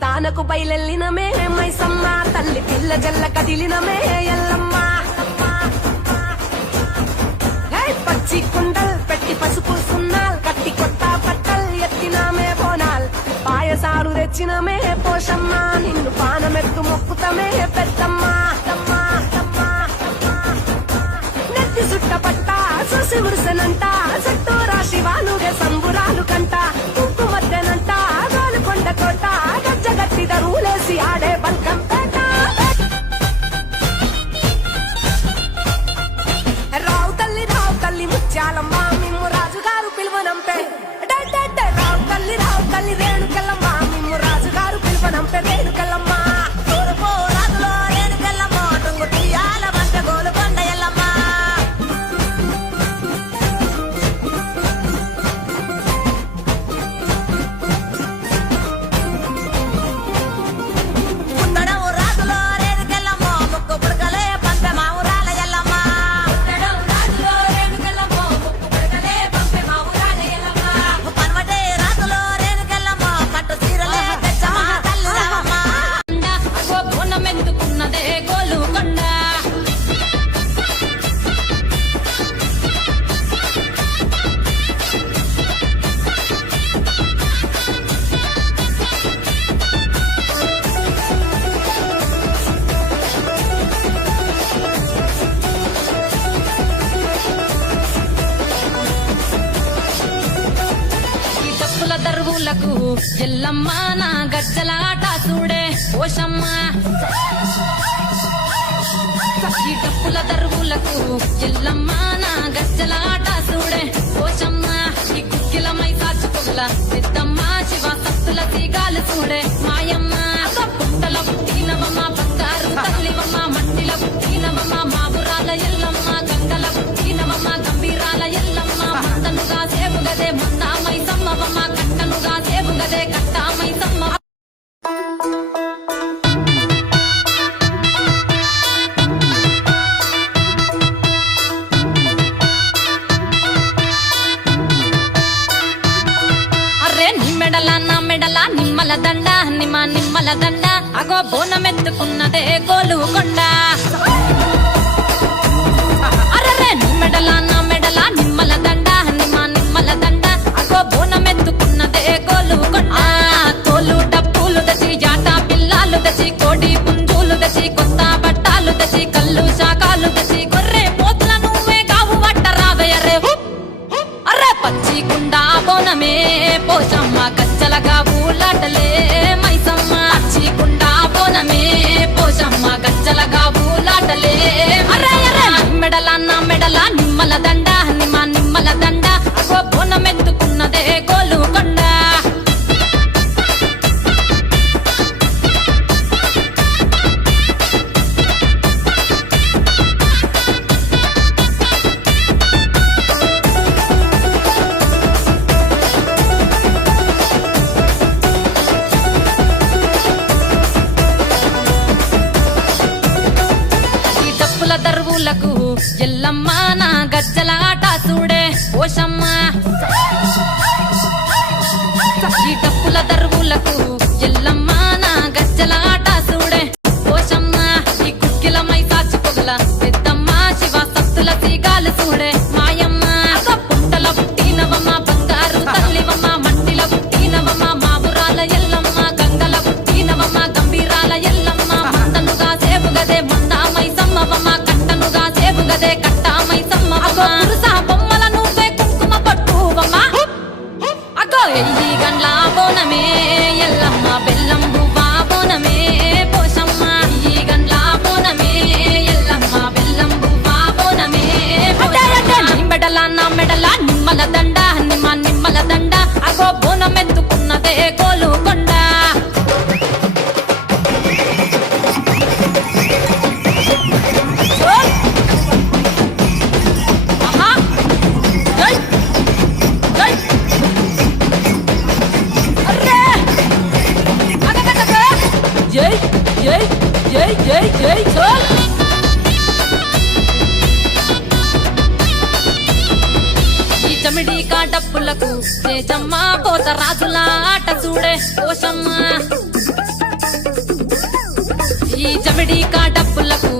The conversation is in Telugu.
తానకు బయలెల్లినమే మైసమ్మ తల్లి పిల్ల జల్ల కదిలినమే ఎల్లమ్మ పచ్చి కుండల్ పెట్టి పసుపు సున్నాల్ కట్టి కొత్త పట్టల్ ఎత్తినామే బోనాల్ పాయసాలు తెచ్చినమే పోషమ్మ నిన్ను పానమెత్తు మొక్కుతమే పెద్దమ్మ నెత్తి సుట్ట పట్ట చూసి మురుసనంట చుట్టూ రాశివానుగే సంబురాలు కంట కుంకుమద్దెనంట గోలుకొండ కోట గజ్జగట్టి దరువులేసి ఆడే బల్కం పేట రావు తల్లి ముత్యాలమ్మ మిమ్ము రాజుగారు పిలువనంపే రావు తల్లి రేణుకెళ్ళమ్మ మిమ్ము రాజుగారు పిలువనంపే రేణుకెళ్ళమ్మ దరువులకు ఎల్లమ్మ నా గజ్జలాట చూడే పోషమ్మ ఈ డప్పుల దరువులకు ఎల్లమ్మ నా గజ్జలాట చూడే పోషమ్మ ఈ కుక్కిలమై కాచుకొల్ల పెద్దమ్మ శివ సత్తుల తీగాలు చూడే మాయమ్మ పుట్టల పుట్టినవమ్మ బంగారు తల్లివమ్మ మట్టిల పుట్టినవమ్మ మాబురాల ఎల్లమ్మ గంగల పుట్టినవమ్మ గంభీరాల ఎల్లమ్మ మందనుగా సేవుగదే మందామై సమ్మవమ్మ కట్టనుగా సేవుగదే కట్టామై సమ్మ నిమ్మల దండ నిమ్మల దండ అగో బోనమెత్తుకున్నదే గోలుకొండ అరే నిమ్మెడల నా మెడల నిమ్మల దండ నిమ్మల దండ అగో బోనమెత్తుకున్నదే గోలుకొండ తోలు డప్పులు దచి జాట పిల్లాలు దచి కోడి పుంజులు దచి కొత్త బట్టాలు దచి కళ్ళు శాకాలు దచి గొర్రె పోతుల నువ్వే కావు వట్ట రావయ్యరే అరే పచ్చి కుండ బోనమే పోషమ్మ గచ్చలగా ఊలాటలే మైసమ్మ చీకుండా బోనమే పోషమ్మ గచ్చలగా ఊలాటలే అరే మెడల నా మెడల నిమ్మల దండ నిమ్మల దండ అగో బోనమెత్తుకున్నదే గోలుకొండ దరువులకు ఎల్లమ్మ నా గజ్జలాట చూడే పోషమ్మ ఈ డప్పుల దరువులకు ఎల్లమ్మ నా గజ్జలాట చూడే పోషమ్మ ఈ కుక్కిలమై కాచుకొగల పెద్దమ్మ శివ సత్తుల తీగాలు చూడే మాయమ్మ పుట్టల పుట్టినవమ్మ బంగారు తల్లివమ్మ మట్టిల పుట్టినవమ్మ మాబురాల ఎల్లమ్మ గంగల పుట్టినవమ్మ గంభీరాల ఎల్లమ్మ మందనుగా సేవుగదే మందామై సమ్మవమ్మ కట్టనుగా సేవుగదే కట్టామై సమ్మవమ్మ పురుసా బొమ్మల నువ్వే కుంకుమ పట్టువమ్మ అగో ఎయ్యి గండ్ల బోనమే ఎల్లమ్మ బెల్లం బువ్వా బోనమే పోషమ్మ ఈ గండ్ల బోనమే ఎల్లమ్మ బెల్లం బువ్వా బోనమే మెడల నా మెడల నిమ్మల దండ నిమ్మల దండ అగో బోనమెత్తుకున్నదే గోలుకొండ ఈ చమిడి కాటప్పులకు చేజమ్మ పోత రాజుల ఆట చూడే పోషమ్మ దవిడీకా డబ్బులకు